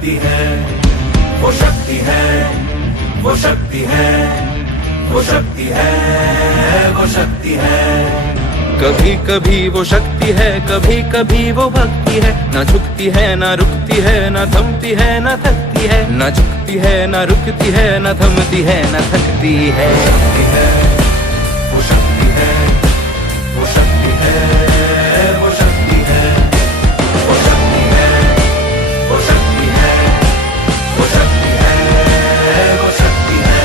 शक्ति है, वो शक्ति है, वो शक्ति है, वो शक्ति है, वो शक्ति है। कभी कभी वो शक्ति है, कभी कभी वो भक्ति है। ना झुकती है ना रुकती है, ना थमती है ना थकती है। ना झुकती है ना रुकती है, ना थमती है ना थकती है। शक्ति है, वो शक्ति है, वो शक्ति है, वो शक्ति है, वो शक्ति है, वो शक्ति है, वो शक्ति है, वो शक्ति है।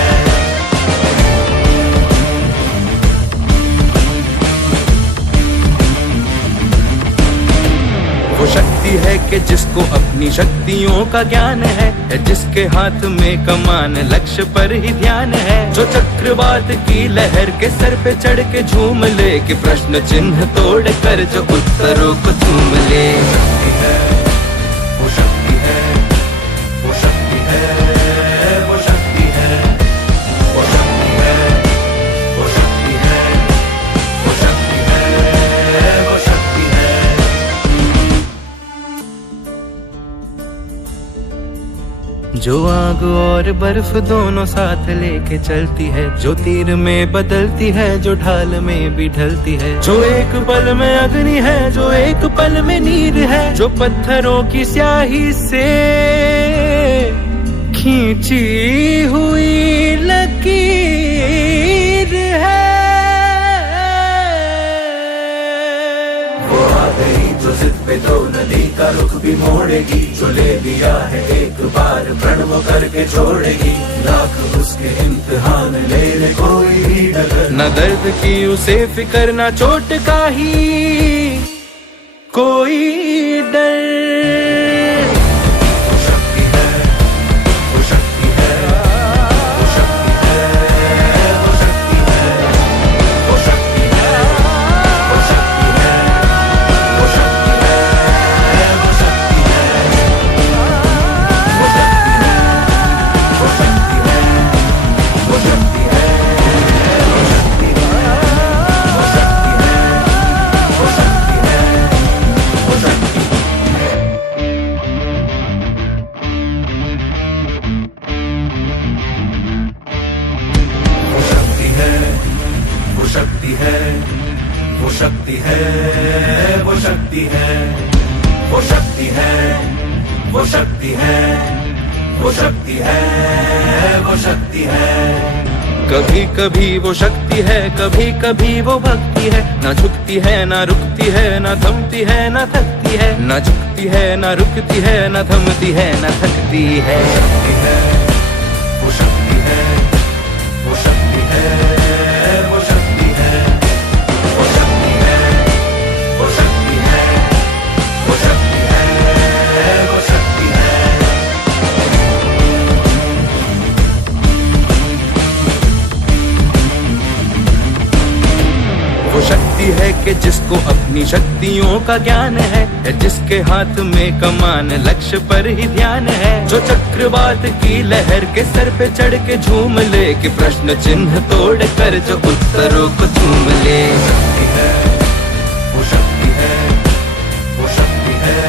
वो शक्ति है कि जिसको अपनी शक्तियों का ज्ञान है, जिसके हाथ में कमान लक्ष्य पर ही ध्यान है। जो चक्रवात की लहर के सर पे चढ़ के झूम ले, कि प्रश्न चिन्ह तोड़ कर जो उत्तरों को चूम ले। शक्ति है, वो शक्ति है, वो शक्ति है, वो शक्ति है, वो शक्ति है, वो शक्ति है, वो शक्ति है, वो शक्ति है। जो आग और बर्फ दोनों साथ लेके चलती है, जो तीर में बदलती है, जो ढाल में भी ढलती है। जो एक पल में अग्नि है, जो एक पल में नीर है। जो पत्थरों की स्याही से खींची हुई लकीर है। वो आ गई जो जिद पे तो नदी का रुख भी मोड़ेगी। जो ले लिया है एक बार प्रण वो करके छोड़ेगी। लाख उसके इम्तिहान ले ले कोई भी डगर। न दर्द की उसे फिकर, न चोट का ही कोई डर। वो शक्ति है, वो शक्ति है, वो शक्ति है, वो शक्ति है, वो शक्ति है, वो शक्ति है, वो शक्ति है, वो शक्ति है, वो शक्ति है, वो शक्ति है, वो शक्ति है, वो शक्ति है, वो शक्ति है, वो शक्ति है, वो शक्ति है। वो शक्ति है, वो शक्ति है, वो शक्ति है, वो शक्ति है, वो शक्ति है, वो शक्ति है, वो शक्ति है, वो शक्ति है। कभी कभी वो शक्ति है, कभी कभी वो भक्ति है। ना झुकती है ना रुकती है, ना थमती है ना थकती है। ना झुकती है ना रुकती है, ना थमती है ना थकती है। शक्ति है, वो शक्ति है, वो शक्ति है, वो शक्ति है, वो शक्ति है, वो शक्ति है, वो शक्ति है, वो शक्ति है। वो शक्ति है कि जिसको अपनी शक्तियों का ज्ञान है, जिसके हाथ में कमान लक्ष्य पर ही ध्यान है। जो चक्रवात की लहर के सर पे चढ़ के झूम ले, कि प्रश्न चिन्ह तोड़ कर जो उत्तरों को चूम ले। शक्ति है, वो शक्ति है, वो शक्ति है,